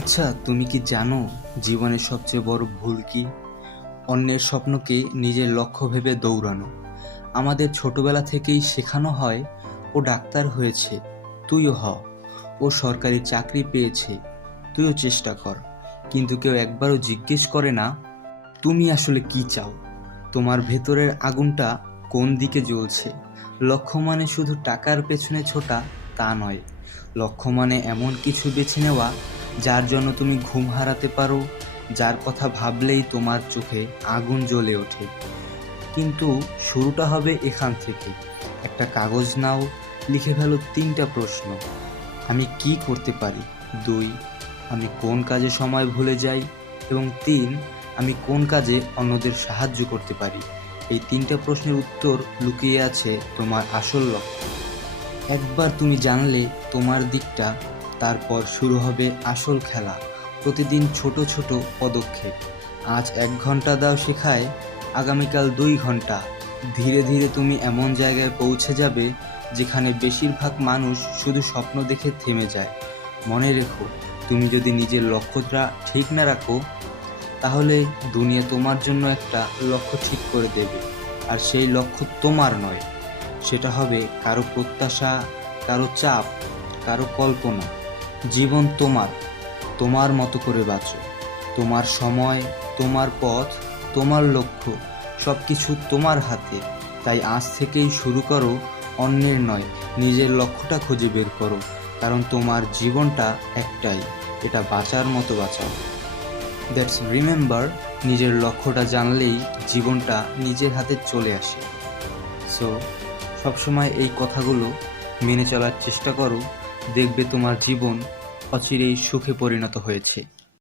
আচ্ছা, তুমি কি জানো জীবনের সবচেয়ে বড় ভুল কি? অন্যের স্বপ্নকে নিজের লক্ষ্য ভেবে দৌড়ানো। আমাদের ছোটবেলা থেকেই শেখানো হয়, ও ডাক্তার হয়েছে, তুইও হ। ও সরকারি চাকরি পেয়েছে, তুইও চেষ্টা কর। কিন্তু কেউ একবারও জিজ্ঞেস করে না, তুমি আসলে কি চাও? তোমার ভেতরের আগুনটা কোন দিকে জ্বলছে? লক্ষ্য মানে শুধু টাকার পেছনে ছোটা তা নয়। লক্ষ্য মানে এমন কিছু বেছে নেওয়া যার জন্য তুমি ঘুম হারাতে পারো, যার কথা ভাবলেই তোমার চোখে আগুন জ্বলে ওঠে। কিন্তু শুরুটা হবে এখান থেকে। একটা কাগজ নাও, লিখে ফেলো 3টা প্রশ্ন। আমি কি করতে পারি? 2, আমি কোন কাজে সময় ভুলে যাই? এবং 3, আমি কোন কাজে অন্যদের সাহায্য করতে পারি? এই 3টা প্রশ্নের উত্তর লুকিয়ে আছে তোমার আসল লক্ষ্য। একবার তুমি জানলে তোমার দিকটা, তারপর শুরু হবে আসল খেলা। প্রতিদিন ছোট ছোট পদক্ষেপ। আজ 1 ঘন্টা দাও শেখায়, আগামীকাল 2 ঘন্টা। ধীরে ধীরে তুমি এমন জায়গায় পৌঁছে যাবে যেখানে বেশিরভাগ মানুষ শুধু স্বপ্ন দেখে থেমে যায়। মনে রেখো, তুমি যদি নিজের লক্ষ্যটা ঠিক না রাখো, তাহলে দুনিয়া তোমার জন্য একটা লক্ষ্য ঠিক করে দেবে। আর সেই লক্ষ্য তোমার নয়, সেটা হবে কারো প্রত্যাশা, কারো চাপ, কারো কল্পনা। জীবন তোমার, তোমার মতো করে বাঁচো। তোমার সময়, তোমার পথ, তোমার লক্ষ্য, সব কিছু তোমার হাতে। তাই আজ থেকেই শুরু করো, অন্যের নয়, নিজের লক্ষ্যটা খুঁজে বের করো। কারণ তোমার জীবনটা একটাই, এটা বাঁচার মতো বাঁচাও। দ্যাটস রিমেম্বার, নিজের লক্ষ্যটা জানলেই জীবনটা নিজের হাতে চলে আসে। সো সবসময় এই কথাগুলো মেনে চলার চেষ্টা করো, দেখবে তোমার জীবন অচিরেই সুখে পরিণত হয়েছে।